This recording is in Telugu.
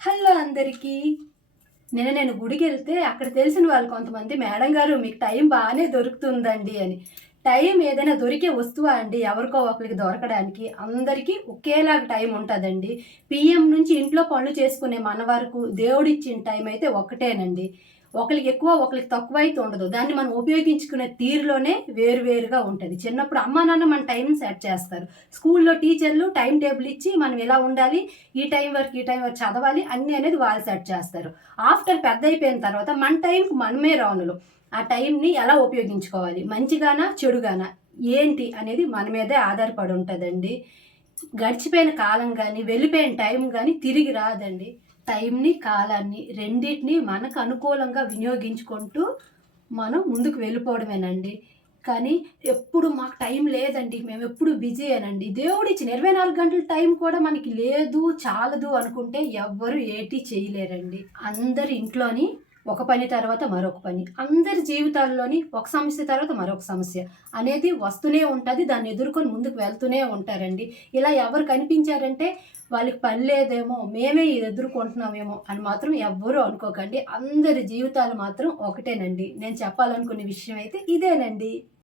హలో అందరికీ. నేను గుడికెళ్తే అక్కడ తెలిసిన వాళ్ళు కొంతమంది, "మేడం గారు మీకు టైం బానే దొరుకుతుందండి" అని. టైం ఏదైనా దొరికే వస్తువా అండి? ఎవరికో ఒకళ్ళకి దొరకడానికి. అందరికీ ఒకేలాగా టైం ఉంటదండి. పీఎం నుంచి ఇంట్లో పనులు చేసుకునే మన వరకు దేవుడిచ్చిన టైం అయితే ఒక్కటేనండి. ఒకళ్ళకి ఎక్కువ, ఒకళ్ళకి తక్కువైతే ఉండదు. దాన్ని మనం ఉపయోగించుకునే తీరులోనే వేరుగా ఉంటది. చిన్నప్పుడు అమ్మా, నాన్న మన టైంని సెట్ చేస్తారు. స్కూల్లో టీచర్లు టైమ్ టేబుల్ ఇచ్చి మనం ఇలా ఉండాలి, ఈ టైం వరకు చదవాలి అన్నీ అనేది వాళ్ళు సెట్ చేస్తారు. ఆఫ్టర్ పెద్దయిపోయిన తర్వాత మన టైంకి మనమే రాణులు. ఆ టైంని ఎలా ఉపయోగించుకోవాలి? మంచిగానా? చెడుగానా? ఏంటి? అనేది మన మీదే ఆధారపడి ఉంటదండి. గడిచిపోయిన కాలం గాని, వెళ్ళిపోయిన టైం గాని తిరిగి రాదండి. టైంని, కాలాన్ని రెండిటిని మనకు అనుకూలంగా వినియోగించుకుంటూ మనం ముందుకు వెళ్ళిపోవడమేనండి. కానీ ఎప్పుడు మాకు టైం లేదండి, మేమెప్పుడు బిజీయేనండి. దేవుడిచ్చిన 24 గంటల టైం కూడా మనకి లేదు, చాలదు అనుకుంటే ఎవ్వరు ఏటి చేయలేరండి. అందరి ఇంట్లోని ఒక పని తర్వాత మరొక పని. అందరి జీవితాల్లోని ఒక సమస్య తర్వాత మరొక సమస్య అనేది వస్తూనే ఉంటది. దాన్ని ఎదుర్కొని ముందుకు వెళ్తూనే ఉంటారండి. ఇలా ఎవరు కనిపించారంటే వాళ్ళకి పని లేదేమో, మేమే ఇది ఎదుర్కొంటున్నామేమో అని మాత్రం ఎవ్వరూ అనుకోకండి. అందరి జీవితాలు మాత్రం ఒకటేనండి. నేను చెప్పాలనుకునే విషయం అయితే ఇదేనండి.